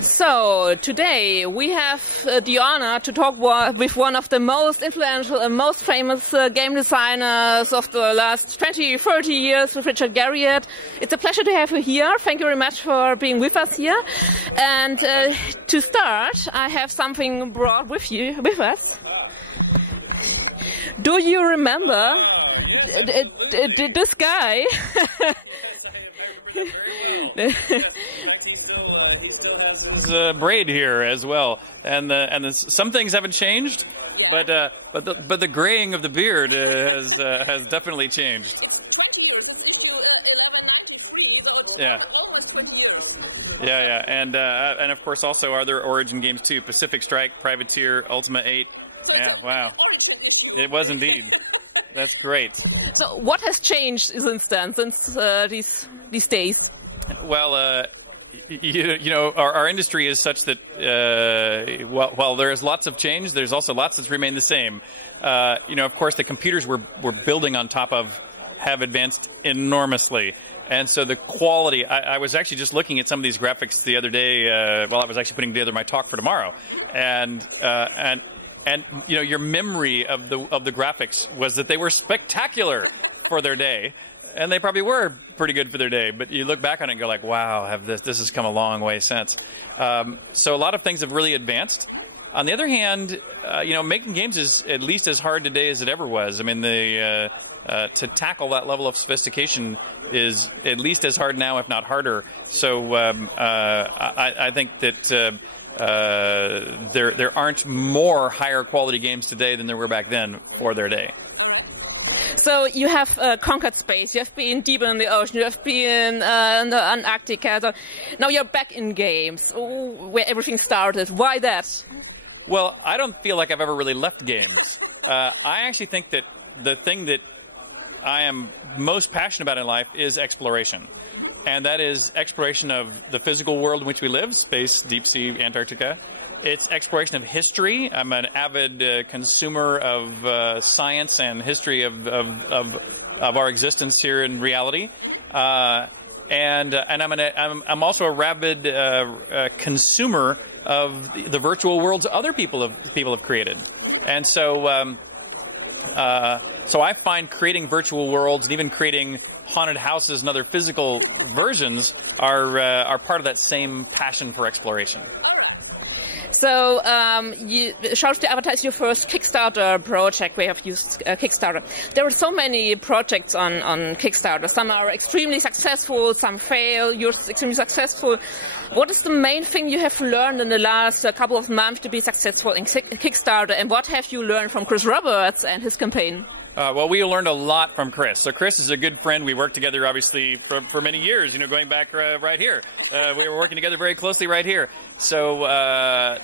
So, today we have the honor to talk with one of the most influential and most famous game designers of the last 20, 30 years, with Richard Garriott. It's a pleasure to have you here. Thank you very much for being with us here. And to start, I have something brought with us. Do you remember this guy? He still has his braid here as well, and some things haven't changed, but the graying of the beard has definitely changed. Yeah, and of course also other Origin games too: Pacific Strike, Privateer, Ultima 8. Yeah, wow, it was indeed. That's great. So, what has changed since then, since these days? Well, you know, our industry is such that while there's lots of change, there's also lots that's remained the same. You know, of course, the computers we're building on top of have advanced enormously, and so the quality. I was actually just looking at some of these graphics the other day while I was actually putting together my talk for tomorrow, and you know, your memory of the graphics was that they were spectacular for their day. And they probably were pretty good for their day, but you look back on it and go like, wow, this has come a long way since. So a lot of things have really advanced. On the other hand, you know, making games is at least as hard today as it ever was. I mean, to tackle that level of sophistication is at least as hard now, if not harder. So I think that there aren't more higher quality games today than there were back then for their day. So you have conquered space, you have been deep in the ocean, you have been in the Antarctica. So now you're back in games, where everything started. Why that? Well, I don't feel like I've ever really left games. I actually think that the thing that I am most passionate about in life is exploration. And that is exploration of the physical world in which we live, space, deep sea, Antarctica. It's exploration of history. I'm an avid consumer of science and history of our existence here in reality. And I'm also a rabid consumer of the virtual worlds other people have created. And so I find creating virtual worlds and even creating haunted houses and other physical versions are part of that same passion for exploration. So, you showed to advertise your first Kickstarter project. We have used Kickstarter. There are so many projects on Kickstarter. Some are extremely successful, some fail. You're extremely successful. What is the main thing you have learned in the last couple of months to be successful in Kickstarter? And what have you learned from Chris Roberts and his campaign? Well, we learned a lot from Chris. So Chris is a good friend. We worked together, obviously, for many years, you know, going back right here. We were working together very closely right here. So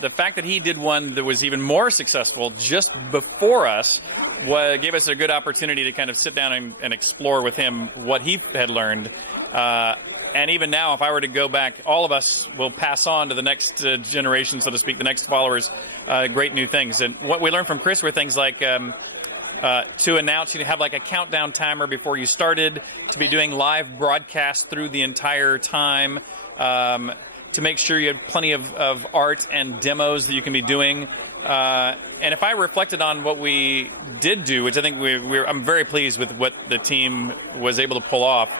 the fact that he did one that was even more successful just before us gave us a good opportunity to kind of sit down and explore with him what he had learned. And even now, if I were to go back, all of us will pass on to the next generation, so to speak, the next followers, great new things. And what we learned from Chris were things like to announce, you have like a countdown timer before you started, to be doing live broadcasts through the entire time, to make sure you had plenty of art and demos that you can be doing. And if I reflected on what we did do, which I think I'm very pleased with what the team was able to pull off,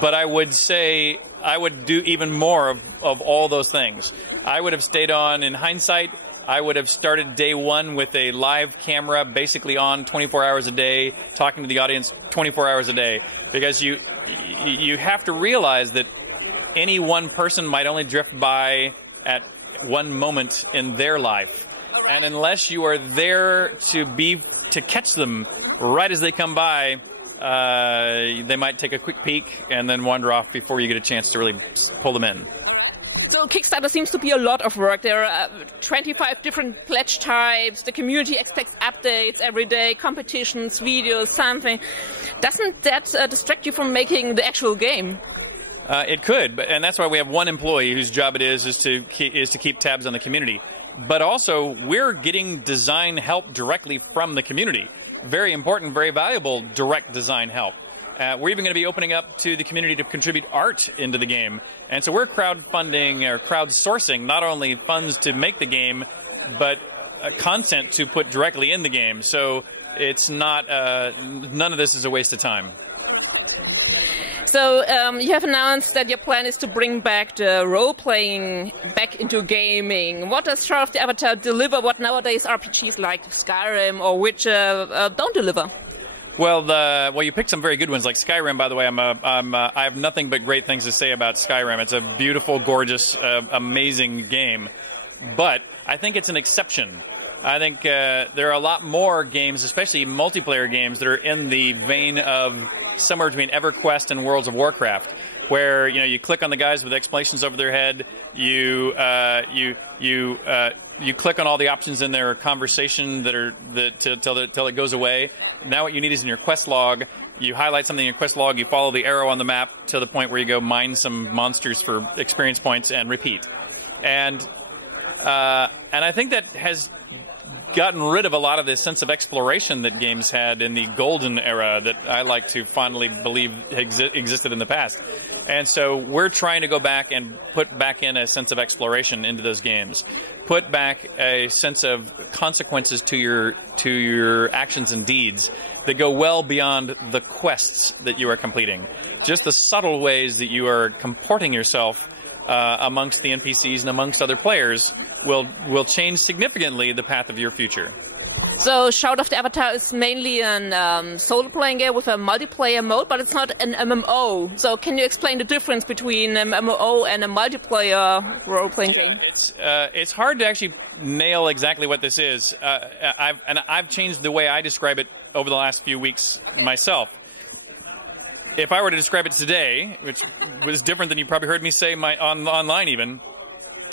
but I would say I would do even more of all those things. I would have stayed on, in hindsight, I would have started day one with a live camera basically on 24 hours a day, talking to the audience 24 hours a day, because you have to realize that any one person might only drift by at one moment in their life. And unless you are there to catch them right as they come by, they might take a quick peek and then wander off before you get a chance to really pull them in. So Kickstarter seems to be a lot of work. There are 25 different pledge types. The community expects updates every day, competitions, videos, something. Doesn't that distract you from making the actual game? It could, and that's why we have one employee whose job it is to keep tabs on the community. But also, we're getting design help directly from the community. Very important, very valuable direct design help. We're even going to be opening up to the community to contribute art into the game. And so we're crowdfunding or crowdsourcing not only funds to make the game, but content to put directly in the game. So it's not, none of this is a waste of time. So you have announced that your plan is to bring back the role-playing back into gaming. What does Shadow of the Avatar deliver? What nowadays RPGs like Skyrim or Witcher don't deliver? Well, you picked some very good ones, like Skyrim. By the way, I have nothing but great things to say about Skyrim. It's a beautiful, gorgeous, amazing game. But I think it's an exception. I think there are a lot more games, especially multiplayer games, that are in the vein of somewhere between EverQuest and Worlds of Warcraft, where you click on the guys with exclamations over their head, you click on all the options in their conversation till it goes away. Now what you need is in your quest log. You highlight something in your quest log, you follow the arrow on the map to the point where you go mine some monsters for experience points and repeat. And I think that has gotten rid of a lot of this sense of exploration that games had in the golden era that I like to fondly believe existed in the past. And so we're trying to go back and put back in a sense of exploration into those games. Put back a sense of consequences to your actions and deeds that go well beyond the quests that you are completing. Just the subtle ways that you are comporting yourself amongst the NPCs and amongst other players will change significantly the path of your future. So Shadow of the Avatar is mainly a solo-playing game with a multiplayer mode, but it's not an MMO. So can you explain the difference between an MMO and a multiplayer role-playing game? It's hard to actually nail exactly what this is. I've changed the way I describe it over the last few weeks myself. If I were to describe it today, which was different than you probably heard me say online even,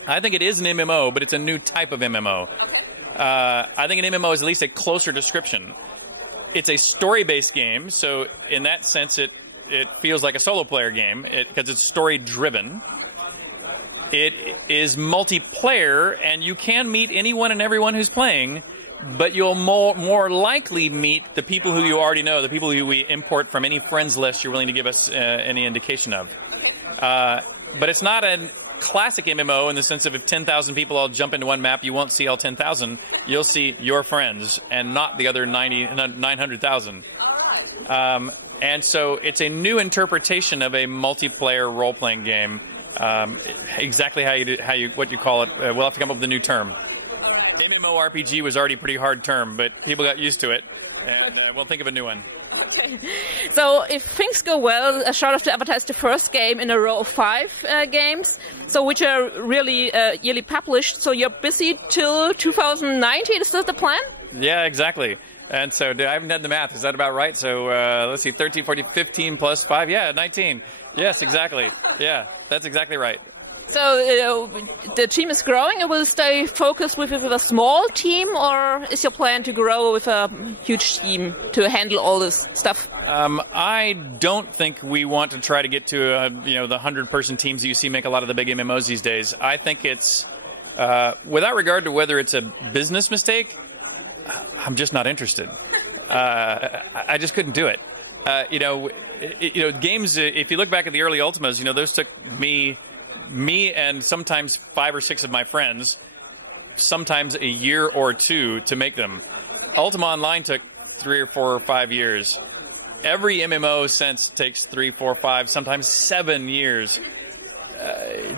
I think it is an MMO, but it's a new type of MMO. I think an MMO is at least a closer description. It's a story-based game, so in that sense it feels like a solo-player game because it's story-driven. It is multiplayer, and you can meet anyone and everyone who's playing, but you'll more likely meet the people who you already know, the people who we import from any friends list you're willing to give us any indication of. But it's not a classic MMO in the sense of if 10,000 people all jump into one map, you won't see all 10,000. You'll see your friends and not the other 900,000. And so it's a new interpretation of a multiplayer role-playing game. Exactly what you call it, we'll have to come up with a new term. MMORPG was already a pretty hard term, but people got used to it, and we'll think of a new one. Okay. So if things go well, Shadow of the Avatar is the first game in a row of 5 games, so which are really yearly published. So you're busy till 2019, is that the plan? Yeah, exactly. And so I haven't done the math. Is that about right? So let's see, 13, 14, 15 plus 5. Yeah, 19. Yes, exactly. Yeah, that's exactly right. So the team is growing, and will stay focused with a small team, or is your plan to grow with a huge team to handle all this stuff? I don't think we want to try to get to the 100-person teams that you see make a lot of the big MMOs these days. I think it's without regard to whether it's a business mistake, I'm just not interested. I just couldn't do it. Games. If you look back at the early Ultimas, those took me and sometimes 5 or 6 of my friends, sometimes a year or 2 to make them. Ultima Online took 3 or 4 or 5 years. Every MMO since takes 3, 4, 5, sometimes 7 years.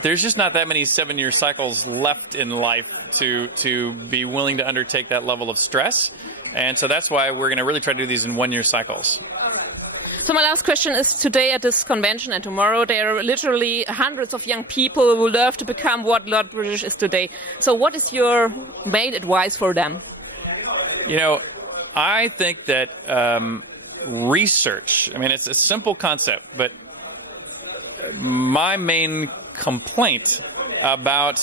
There's just not that many 7-year cycles left in life to be willing to undertake that level of stress. And so that's why we're going to really try to do these in 1-year cycles. So my last question is, today at this convention and tomorrow there are literally hundreds of young people who love to become what Lord British is today. So what is your main advice for them? I think that research, it's a simple concept, but my main complaint about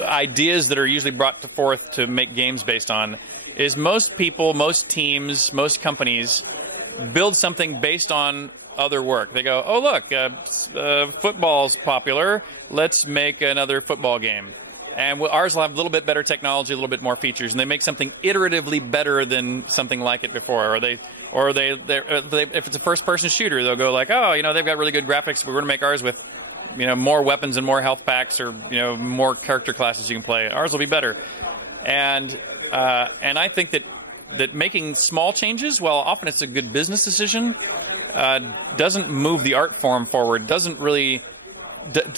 ideas that are usually brought forth to make games based on is most people, most teams, most companies build something based on other work. They go, oh, look, football's popular. Let's make another football game. And ours will have a little bit better technology, a little bit more features, and they make something iteratively better than something like it before. Or if it's a first-person shooter, they'll go like, oh, they've got really good graphics. We're going to make ours with, more weapons and more health packs, or more character classes you can play. Ours will be better. And I think that making small changes, while often it's a good business decision, doesn't move the art form forward.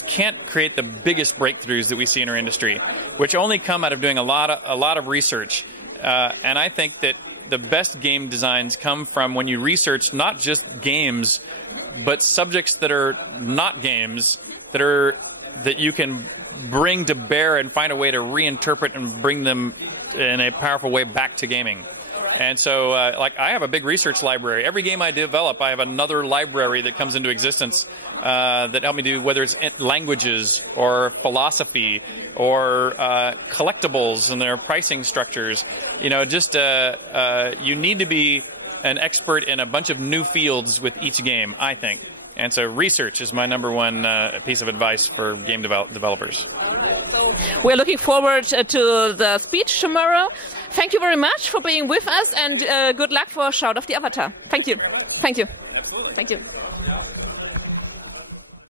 Can't create the biggest breakthroughs that we see in our industry, which only come out of doing a lot of research. And I think that the best game designs come from when you research not just games, but subjects that are not games, that you can bring to bear and find a way to reinterpret and bring them in a powerful way back to gaming. And so, I have a big research library. Every game I develop, I have another library that comes into existence that help me do, whether it's languages or philosophy or collectibles and their pricing structures. You need to be an expert in a bunch of new fields with each game, I think. And so research is my number one piece of advice for game developers. So we're looking forward to the speech tomorrow. Thank you very much for being with us, and good luck for Shout of the Avatar. Thank you. Thank you. Absolutely. Thank you.